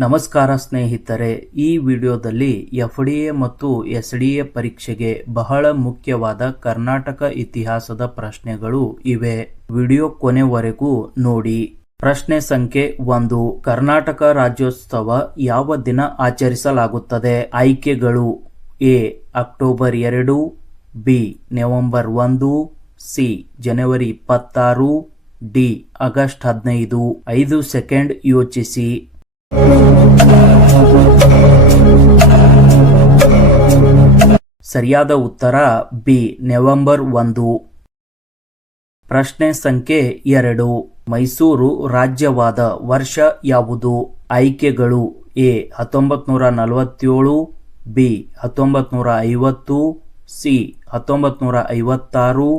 ನಮಸ್ಕಾರ ಸ್ನೇಹಿತರೆ, ಈ ವಿಡಿಯೋದಲ್ಲಿ ಎಫ್ ಡಿ ಎ ಮತ್ತು ಎಸ್ ಡಿ ಎ ಪರೀಕ್ಷೆಗೆ ಬಹಳ ಮುಖ್ಯವಾದ ಕರ್ನಾಟಕ ಇತಿಹಾಸದ ಪ್ರಶ್ನೆಗಳು ಇವೆ. ವಿಡಿಯೋ ಕೊನೆವರೆಗೂ ನೋಡಿ. ಪ್ರಶ್ನೆ ಸಂಖ್ಯೆ ಒಂದು, ಕರ್ನಾಟಕ ರಾಜ್ಯೋತ್ಸವ ಯಾವ ದಿನ ಆಚರಿಸಲಾಗುತ್ತದೆ? ಆಯ್ಕೆಗಳು ಎ, ಅಕ್ಟೋಬರ್ ಎರಡು, ಬಿ, ನವೆಂಬರ್ ಒಂದು, ಸಿ, ಜನವರಿ ಇಪ್ಪತ್ತಾರು, ಡಿ, ಆಗಸ್ಟ್ ಹದಿನೈದು. ಐದು ಸೆಕೆಂಡ್ ಯೋಚಿಸಿ. ಸರಿಯಾದ ಉತ್ತರ ಬಿ, ನವೆಂಬರ್ ಒಂದು. ಪ್ರಶ್ನೆ ಸಂಖ್ಯೆ ಎರಡು. ಮೈಸೂರು ರಾಜ್ಯವಾದ ವರ್ಷ ಯಾವುದು? ಆಯ್ಕೆಗಳು ಎ ಹತ್ತೊಂಬತ್ ನೂರ ನಲವತ್ತೇಳು, ಬಿ ಹತ್ತೊಂಬತ್ ನೂರ ಐವತ್ತು, ಸಿ ಹತ್ತೊಂಬತ್ ನೂರ ಐವತ್ತಾರು,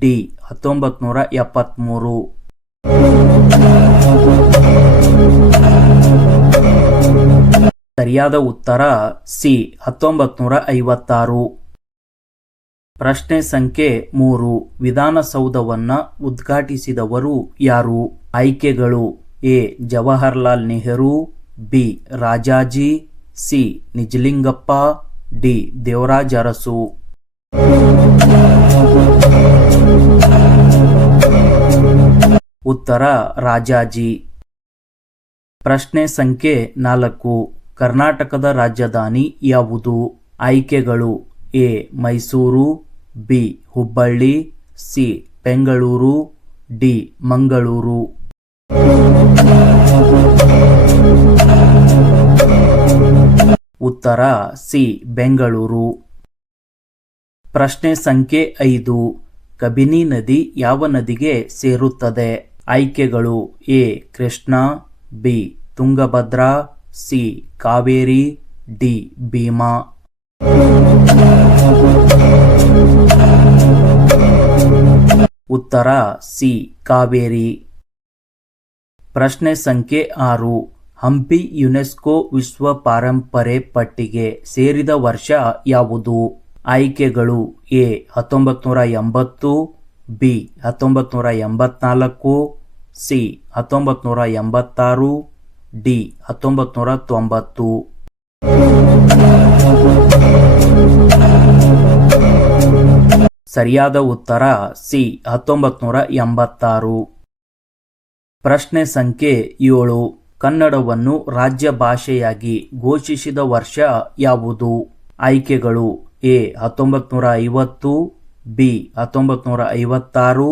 ಡಿ ಹತ್ತೊಂಬತ್ ನೂರ ಎಪ್ಪತ್ತ್ಮೂರು. ಸರಿಯಾದ ಉತ್ತರ ಸಿ ಹತ್ತೊಂಬತ್ ನೂರ ಐವತ್ತಾರು ಪ್ರಶ್ನೆ ಸಂಖ್ಯೆ ಮೂರು, ವಿಧಾನಸೌಧವನ್ನು ಉದ್ಘಾಟಿಸಿದವರು ಯಾರು? ಆಯ್ಕೆಗಳು A, Jawaharlal Nehru, B, Rajaji, C, Nijalingappa, D, Devaraja Arasu. ಉತ್ತರ, ರಾಜಾಜಿ. ಪ್ರಶ್ನೆ ಸಂಖ್ಯೆ ನಾಲ್ಕು ಕರ್ನಾಟಕದ ರಾಜಧಾನಿ ಯಾವುದು? ಆಯ್ಕೆಗಳು A. Mysuru, B. Hubballi, C. Bengaluru, D. Mangaluru. ಉತ್ತರ, ಸಿ. ಬೆಂಗಳೂರು. ಪ್ರಶ್ನೆ ಸಂಖ್ಯೆ ಐದು. ಕಬಿನಿ ನದಿ ಯಾವ ನದಿಗೆ ಸೇರುತ್ತದೆ? ಆಯ್ಕೆಗಳು A. Krishna, B. Tungabhadra C. Kaveri, D. Bhima. ಉತ್ತರ ಸಿ. ಕಾವೇರಿ. ಪ್ರಶ್ನೆ ಸಂಖ್ಯೆ ಆರು. ಹಂಪಿ ಯುನೆಸ್ಕೋ ವಿಶ್ವ ಪಾರಂಪರೆ ಪಟ್ಟಿಗೆ ಸೇರಿದ ವರ್ಷ ಯಾವುದು? ಆಯ್ಕೆಗಳು ಎ. ಹತ್ತೊಂಬತ್ತು ನೂರ ಎಂಬತ್ತು, ಬಿ. ಹತ್ತೊಂಬತ್ತು ನೂರ ಎಂಬತ್ನಾಲ್ಕು, ಸಿ. ಹತ್ತೊಂಬತ್ತು ನೂರ ಎಂಬತ್ತಾರು ಡಿ ಹತ್ತೊಂಬತ್ತು ನೂರ ತೊಂಬತ್ತು ಸರಿಯಾದ ಉತ್ತರ, ಸಿ ಹತ್ತೊಂಬತ್ತು ನೂರ ಎಂಬತ್ತಾರು ಪ್ರಶ್ನೆ ಸಂಖ್ಯೆ ಏಳು, ಕನ್ನಡವನ್ನು ರಾಜ್ಯ ಭಾಷೆಯಾಗಿ ಘೋಷಿಸಿದ ವರ್ಷ ಯಾವುದು? ಆಯ್ಕೆಗಳು, ಎ ಹತ್ತೊಂಬತ್ತು ನೂರ ಐವತ್ತು ಬಿ ಹತ್ತೊಂಬತ್ತು ನೂರ ಐವತ್ತಾರು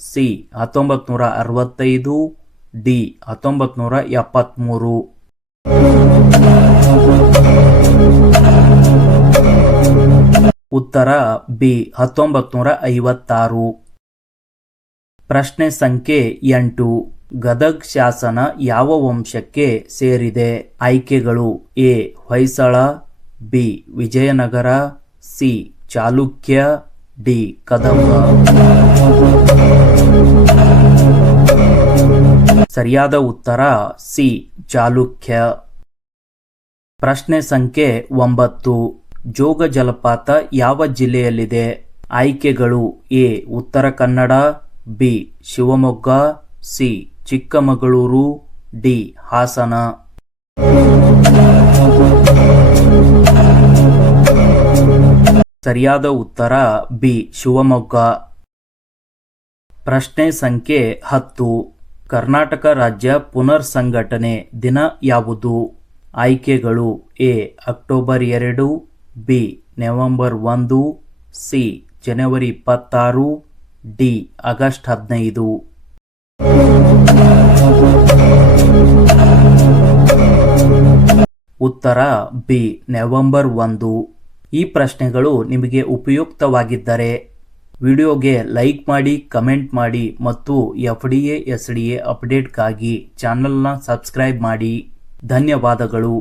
ಸಿ ಹತ್ತೊಂಬತ್ತು ನೂರ ಅರವತ್ತೈದು ಡಿ ಹತ್ತೊಂಬತ್ತು ನೂರ ಎಪ್ಪತ್ತ್ಮೂರು ಉತ್ತರ, ಬಿ ಹತ್ತೊಂಬತ್ತು ನೂರ ಐವತ್ತಾರು. ಪ್ರಶ್ನೆ ಸಂಖ್ಯೆ ಎಂಟು, ಗದಗ್ ಶಾಸನ ಯಾವ ವಂಶಕ್ಕೆ ಸೇರಿದೆ? ಆಯ್ಕೆಗಳು A, Hoysala, B, Vijayanagara, C, Chalukya, D Kadamba ಸರಿಯಾದ ಉತ್ತರ ಸಿ. ಚಾಲುಕ್ಯ ಪ್ರಶ್ನೆ ಸಂಖ್ಯೆ ಒಂಬತ್ತು. ಜೋಗ ಜಲಪಾತ ಯಾವ ಜಿಲ್ಲೆಯಲ್ಲಿದೆ? ಆಯ್ಕೆಗಳು A. Uttara Kannada, B. Shivamogga, C. Chikkamagaluru, D. Hassan. ಸರಿಯಾದ ಉತ್ತರ ಬಿ. ಶಿವಮೊಗ್ಗ. ಪ್ರಶ್ನೆ ಸಂಖ್ಯೆ ಹತ್ತು. ಕರ್ನಾಟಕ ರಾಜ್ಯ ಪುನರ್ ಸಂಘಟನೆ ದಿನ ಯಾವುದು? ಆಯ್ಕೆಗಳು ಎ. ಅಕ್ಟೋಬರ್ ಎರಡು, ಬಿ. ನವೆಂಬರ್ ಒಂದು, ಸಿ. ಜನವರಿ ಇಪ್ಪತ್ತಾರು, ಡಿ. ಆಗಸ್ಟ್ ಹದಿನೈದು. ಉತ್ತರ, ಬಿ. ನವೆಂಬರ್ ಒಂದು. ಈ ಪ್ರಶ್ನೆಗಳು ನಿಮಗೆ ಉಪಯುಕ್ತವಾಗಿದ್ದರೆ ವಿಡಿಯೋಗೆ ಲೈಕ್ ಮಾಡಿ, ಕಮೆಂಟ್ ಮಾಡಿ ಮತ್ತು F D A, S D A ಅಪ್ಡೇಟ್ಗಾಗಿ ಚಾನಲ್ನ ಸಬ್ಸ್ಕ್ರೈಬ್ ಮಾಡಿ. ಧನ್ಯವಾದಗಳು.